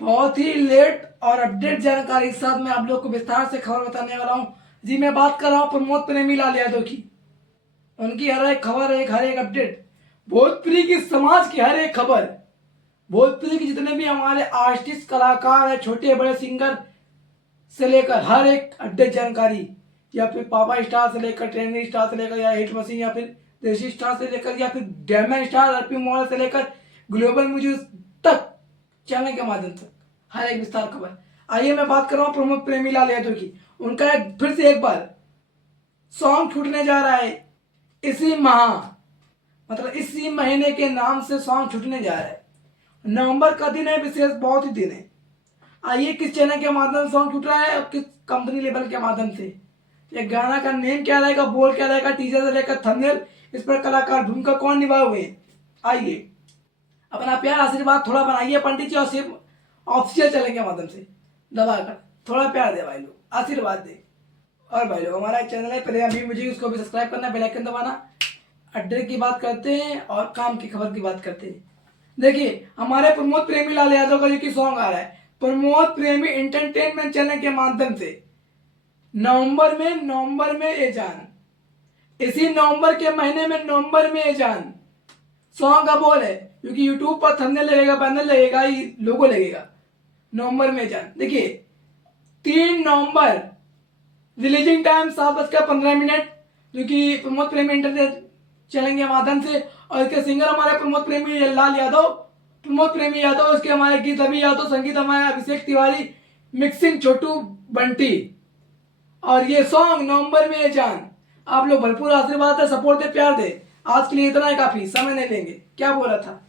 बहुत ही लेट और अपडेट जानकारी के साथ मैं आप लोग को विस्तार से खबर बताने वाला हूँ। जी मैं बात कर रहा हूँ प्रमोद प्रेमी लाल यादव की। उनकी हर एक खबर, हर एक अपडेट, भोजपुरी की समाज की हर एक खबर, भोजपुरी के जितने भी हमारे आर्टिस्ट कलाकार हैं, छोटे बड़े सिंगर से लेकर हर एक अपडेट जानकारी, या फिर पापा स्टार से लेकर ट्रेंडिंग स्टार से लेकर या हिट मशीन या फिर देसी स्टार से लेकर या फिर डायमंड स्टार आरपी मॉडल से लेकर ग्लोबल म्यूजिक तक, चैनल के माध्यम से हर एक विस्तार खबर। आइए मैं बात कर रहा हूँ प्रमोद प्रेमी लाल यादव की। उनका फिर से एक बार सॉन्ग छूटने जा रहा है इसी माह, मतलब इसी महीने के नाम से सॉन्ग छूटने जा रहा है। नवंबर का दिन है, विशेष बहुत ही दिन है। आइए किस चैनल के माध्यम से सॉन्ग छूट रहा है और किस कंपनी लेवल के माध्यम से, ये गाना का नेम क्या रहेगा, बोल क्या रहेगा, टीजर से लेकर थंबनेल, इस पर कलाकार भूमिका कौन निभाए हुए हैं। आइए अपना प्यार आशीर्वाद थोड़ा बनाइए पंडित जी और सिर्फ ऑफिशियल चैनल के माध्यम से दबाकर थोड़ा प्यार दे भाई लोग, आशीर्वाद दे। और भाई लोग हमारा एक चैनल है पहले अभी मुझे उसको भी सब्सक्राइब करना, बेल आइकन दबाना। अड्डे की बात करते हैं और काम की खबर की बात करते हैं। देखिए हमारे प्रमोद प्रेमी लाल यादव का जो कि सॉन्ग आ रहा है प्रमोद प्रेमी एंटरटेनमेंट चैनल के माध्यम से नवंबर में ए जान, इसी नवंबर के महीने में नवंबर में ए जान सॉन्ग का बोल है, क्योंकि यूट्यूब पर थंबनेल लगेगा, बैनर लगेगा, लोगो लगेगा। नवंबर में जान, देखिए 3 नवंबर रिलीजिंग टाइम 7:15, जो कि प्रमोद प्रेमी इंटरनेट चैनल के माध्यम से। और इसके सिंगर हमारे प्रमोद प्रेमी लाल यादव, प्रमोद प्रेमी यादव, उसके हमारे गीत अभी यादव, संगीत हमारे अभिषेक तिवारी, मिक्सिंग छोटू बंटी। और ये सॉन्ग नवंबर में जान, आप लोग भरपूर आशीर्वाद है, सपोर्ट दे, प्यार दे। आज के लिए इतना ही काफी, समय नहीं लेंगे। क्या बोला था।